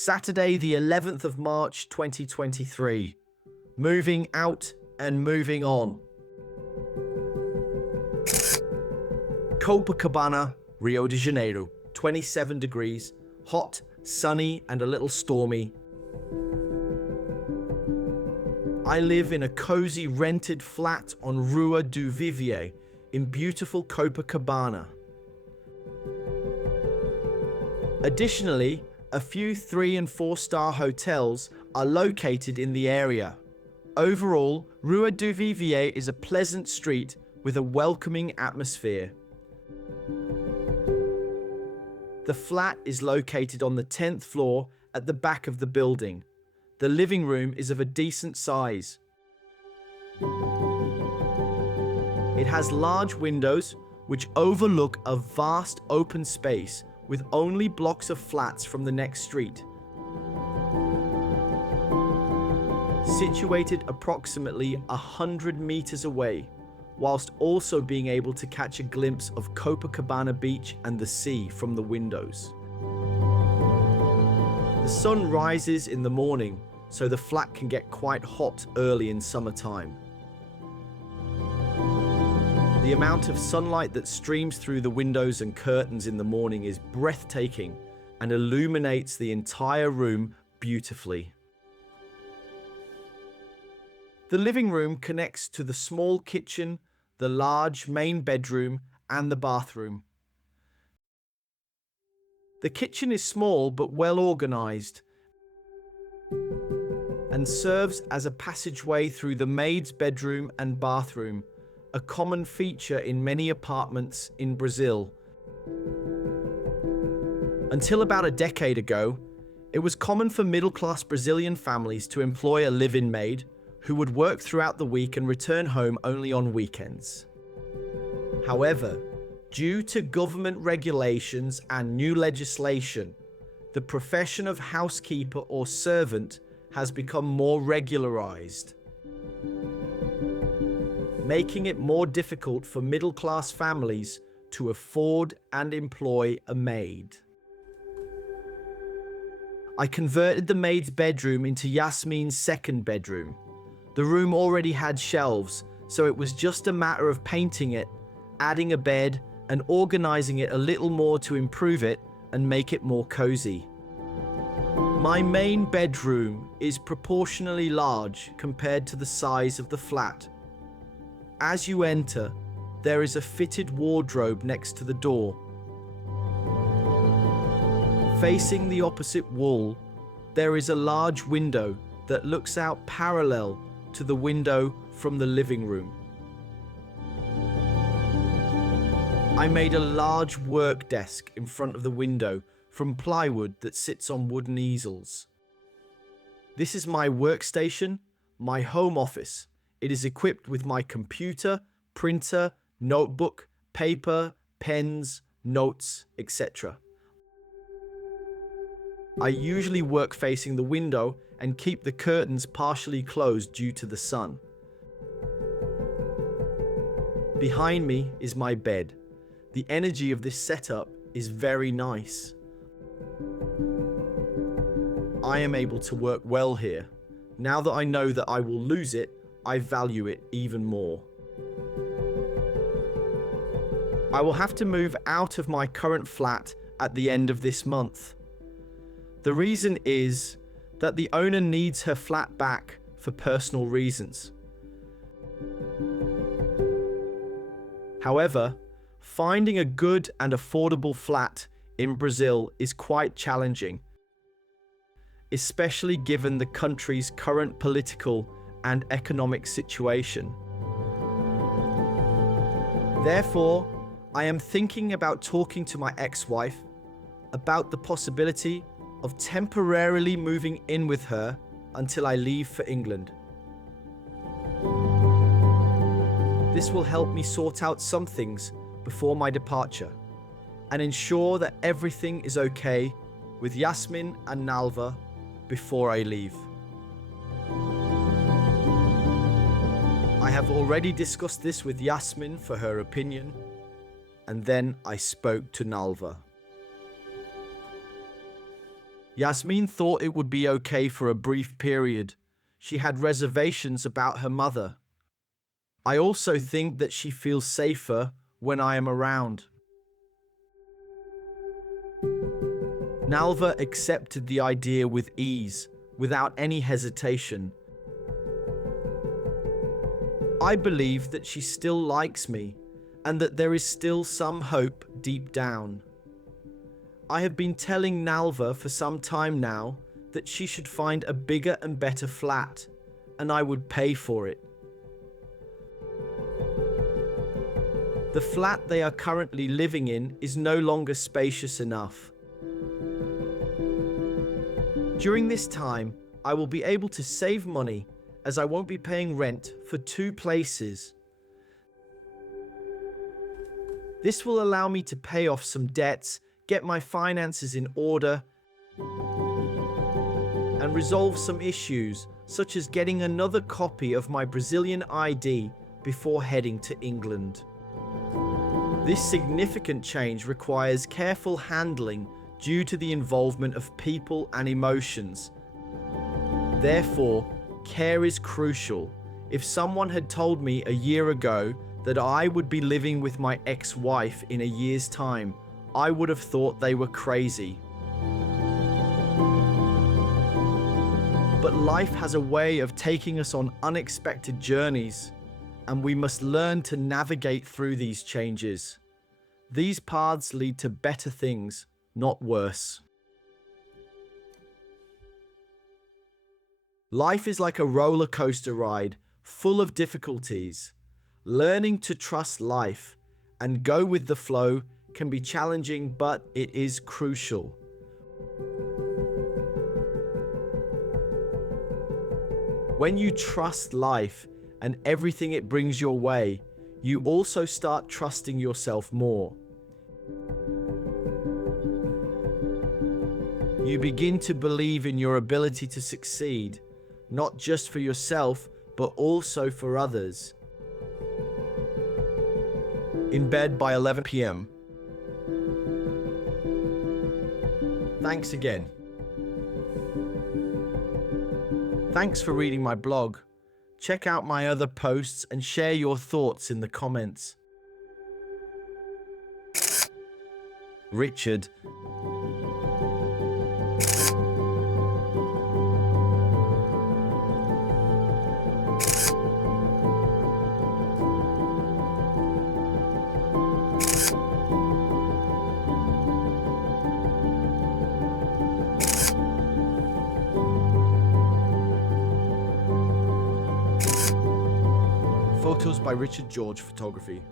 Saturday, the 11th of March, 2023. Moving out and moving on. Copacabana, Rio de Janeiro. 27 degrees, hot, sunny, and a little stormy. I live in a cozy rented flat on Rua Duvivier in beautiful Copacabana. Additionally, a few 3- and 4-star hotels are located in the area. Overall, Rua Duvivier is a pleasant street with a welcoming atmosphere. The flat is located on the 10th floor at the back of the building. The living room is of a decent size. It has large windows which overlook a vast open space with only blocks of flats from the next street. Situated approximately 100 meters away, whilst also being able to catch a glimpse of Copacabana beach and the sea from the windows. The sun rises in the morning, so the flat can get quite hot early in summertime. The amount of sunlight that streams through the windows and curtains in the morning is breathtaking and illuminates the entire room beautifully. The living room connects to the small kitchen, the large main bedroom, and the bathroom. The kitchen is small but well organized and serves as a passageway through the maid's bedroom and bathroom, a common feature in many apartments in Brazil. Until about a decade ago, it was common for middle-class Brazilian families to employ a live-in maid who would work throughout the week and return home only on weekends. However, due to government regulations and new legislation, the profession of housekeeper or servant has become more regularized, making it more difficult for middle-class families to afford and employ a maid. I converted the maid's bedroom into Yasmin's second bedroom. The room already had shelves, so it was just a matter of painting it, adding a bed, and organizing it a little more to improve it and make it more cozy. My main bedroom is proportionally large compared to the size of the flat. As you enter, there is a fitted wardrobe next to the door. Facing the opposite wall, there is a large window that looks out parallel to the window from the living room. I made a large work desk in front of the window from plywood that sits on wooden easels. This is my workstation, my home office. It is equipped with my computer, printer, notebook, paper, pens, notes, etc. I usually work facing the window and keep the curtains partially closed due to the sun. Behind me is my bed. The energy of this setup is very nice. I am able to work well here. Now that I know that I will lose it, I value it even more. I will have to move out of my current flat at the end of this month. The reason is that the owner needs her flat back for personal reasons. However, finding a good and affordable flat in Brazil is quite challenging, especially given the country's current political and economic situation. Therefore, I am thinking about talking to my ex-wife about the possibility of temporarily moving in with her until I leave for England. This will help me sort out some things before my departure and ensure that everything is okay with Yasmin and Nalva before I leave. I have already discussed this with Yasmin for her opinion, and then I spoke to Nalva. Yasmin thought it would be okay for a brief period. She had reservations about her mother. I also think that she feels safer when I am around. Nalva accepted the idea with ease, without any hesitation. I believe that she still likes me, and that there is still some hope deep down. I have been telling Nalva for some time now that she should find a bigger and better flat, and I would pay for it. The flat they are currently living in is no longer spacious enough. During this time, I will be able to save money as I won't be paying rent for 2 places. This will allow me to pay off some debts, get my finances in order, and resolve some issues, such as getting another copy of my Brazilian ID before heading to England. This significant change requires careful handling due to the involvement of people and emotions. Therefore, care is crucial. If someone had told me a year ago that I would be living with my ex-wife in a year's time, I would have thought they were crazy. But life has a way of taking us on unexpected journeys, and we must learn to navigate through these changes. These paths lead to better things, not worse. Life is like a roller coaster ride, full of difficulties. Learning to trust life and go with the flow can be challenging, but it is crucial. When you trust life and everything it brings your way, you also start trusting yourself more. You begin to believe in your ability to succeed, not just for yourself, but also for others. In bed by 11 p.m. Thanks again. Thanks for reading my blog. Check out my other posts and share your thoughts in the comments. Richard. Photos by Richard George Photography.